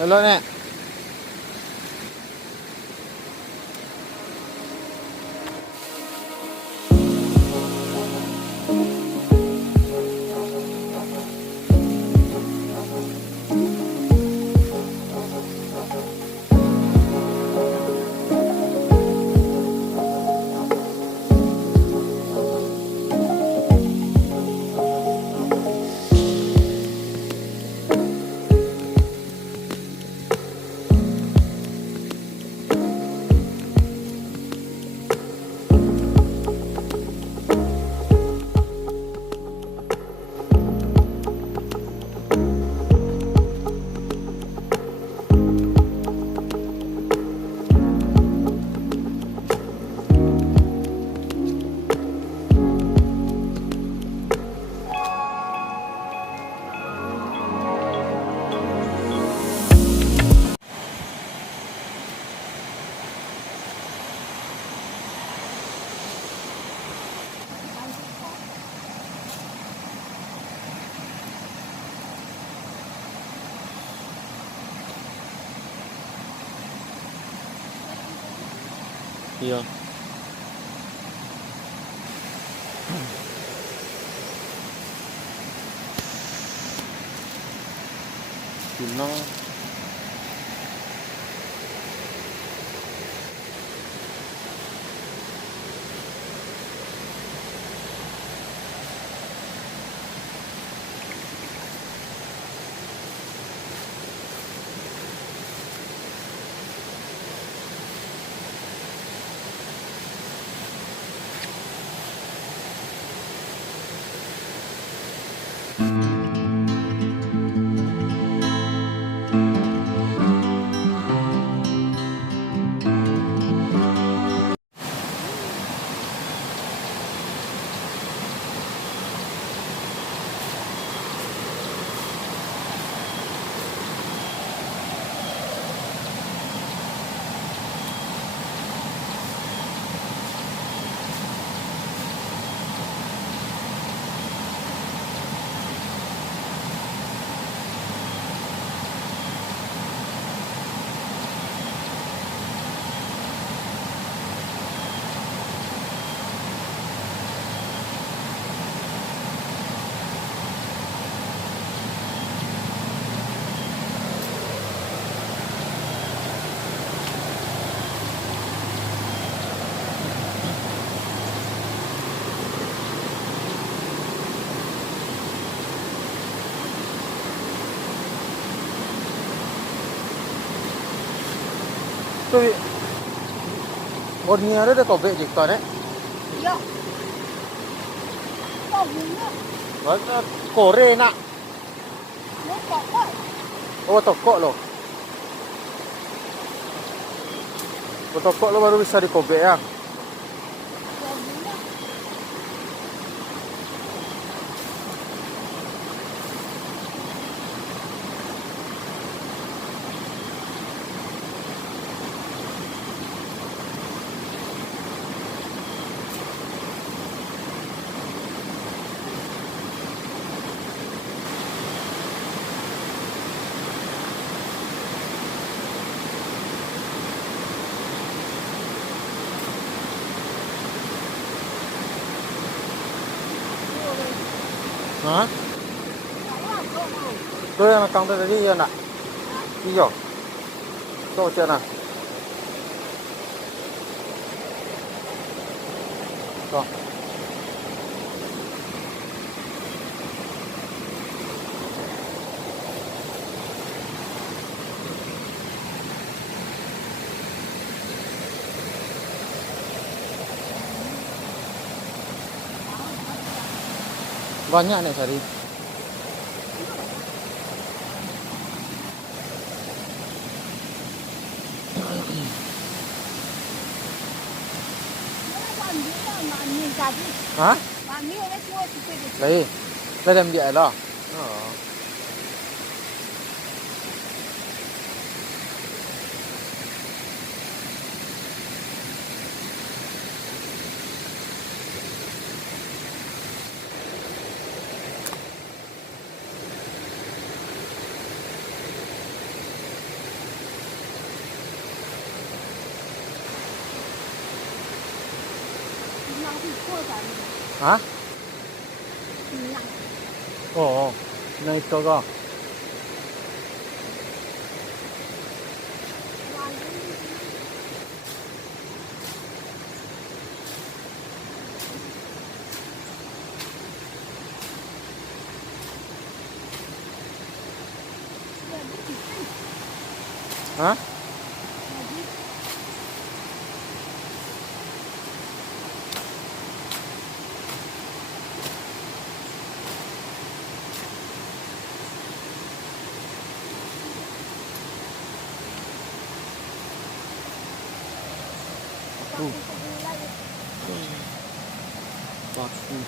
Halo nek. Iya. Dino. Tuh, ordinary deh kobe jika nek. Iya. Kok bunga? Masa kore nak. Nó kok. Oh toko loh. Oh, toko lo baru bisa dikobe ya. Kok bunga? Hah? Tuh yang kang tadi ya nak. Iya. Tuh cina. Tuh. Banyak nih cari. Hah? Đấy, đây làm vậy đó. Yang pikul tadi. Hah? Minyak. Oh, nah itu kok. Hah? Paku.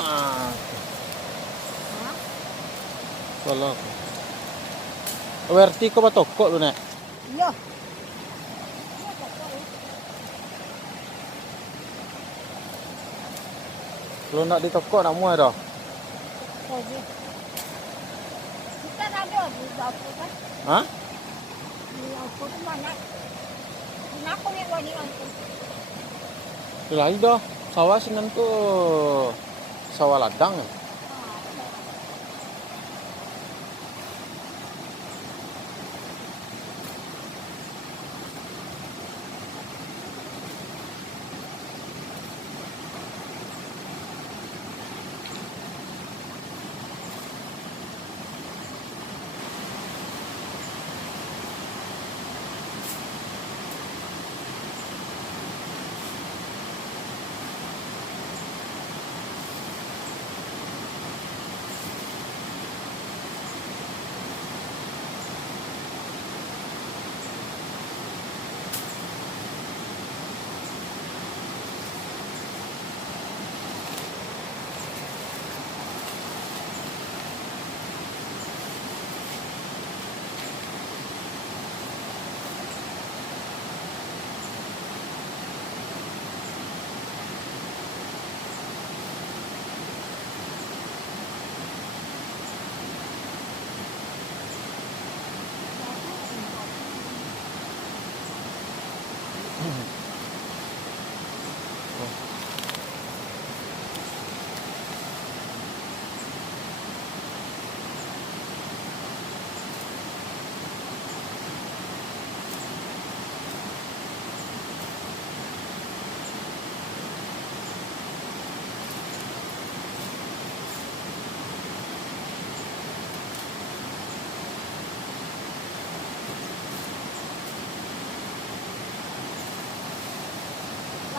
Ah, salah. Werti ko ba toko lu nek? Iya. Lu nak di toko nak muai dah. Oke. Kita ada di dapur kan? Hah? Di dapur tu banyak. Kenapa ni wani aku? Lain dah. Sawah sinan tu sawah ladang.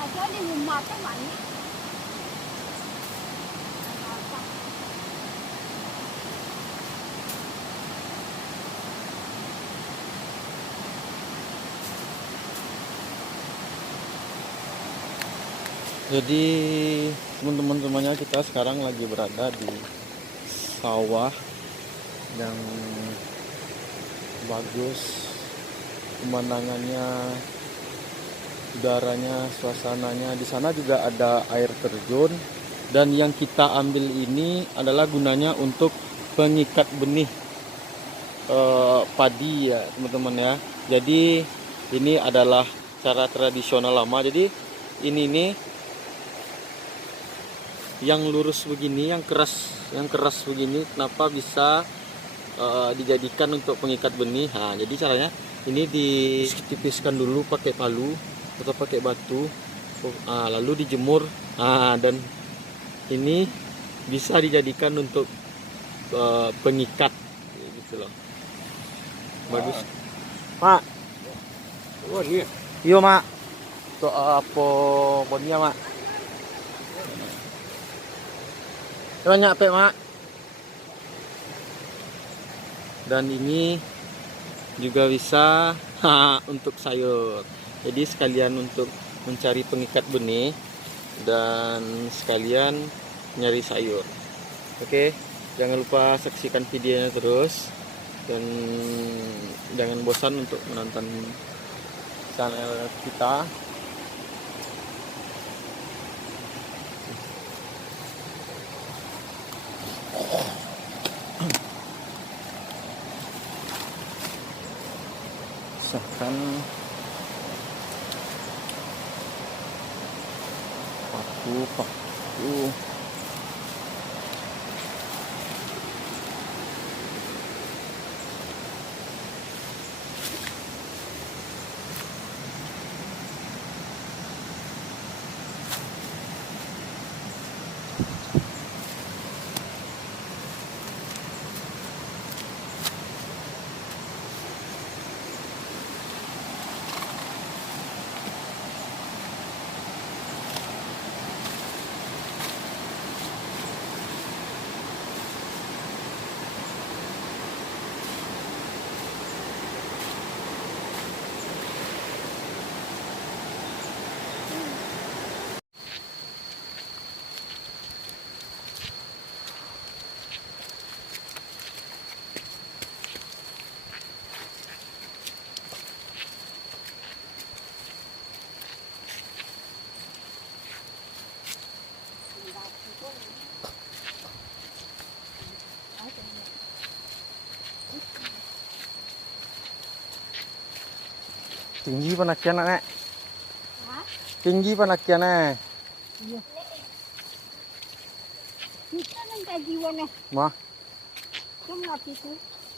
Lagi di rumah tu banyak. Jadi teman-teman semuanya, kita sekarang lagi berada di sawah yang bagus, pemandangannya, udaranya, suasananya. Di sana juga ada air terjun, dan yang kita ambil ini adalah gunanya untuk pengikat benih padi ya teman-teman ya. Jadi ini adalah cara tradisional lama. Jadi ini nih yang lurus begini, yang keras begini, kenapa bisa dijadikan untuk pengikat benih? Nah, jadi caranya ini ditipiskan dulu pakai palu atau pakai batu, lalu dijemur. Dan ini bisa dijadikan untuk pengikat gitu loh. Bagus, Mak. Oh iya. Iya, Mak. Tuh apa bonnya, Mak? Banyak pe, Mak. Dan ini juga bisa untuk sayur. Jadi sekalian untuk mencari pengikat benih dan sekalian nyari sayur. Oke, jangan lupa saksikan videonya terus, dan jangan bosan untuk menonton channel kita. Misalkan paku. Tinggi penakian nek. Tinggi penakian nek. Iya. Kita nang kaji wana. Mah, Kamu ngapi tu?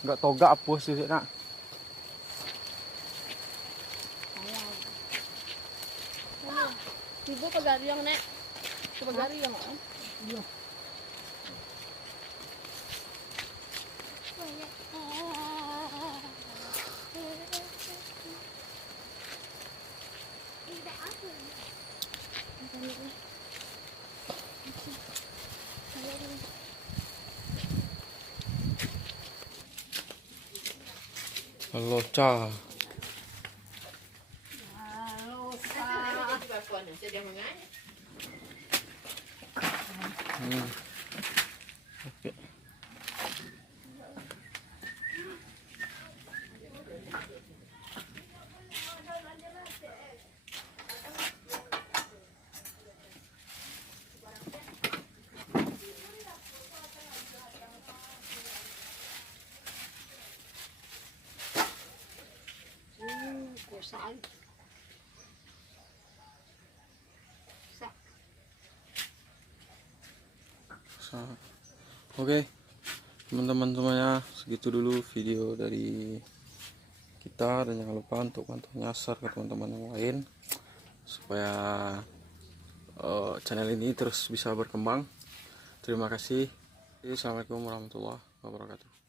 enggak toga apa sih nak? Ibu pagariang nek. Pagariang kan? Iya. Halo, Ca. Oke. Saan? Oke, teman-teman semuanya, segitu dulu video dari kita, dan jangan lupa untuk bantu nyasar ke teman-teman yang lain supaya channel ini terus bisa berkembang. Terima kasih. Assalamualaikum warahmatullahi wabarakatuh.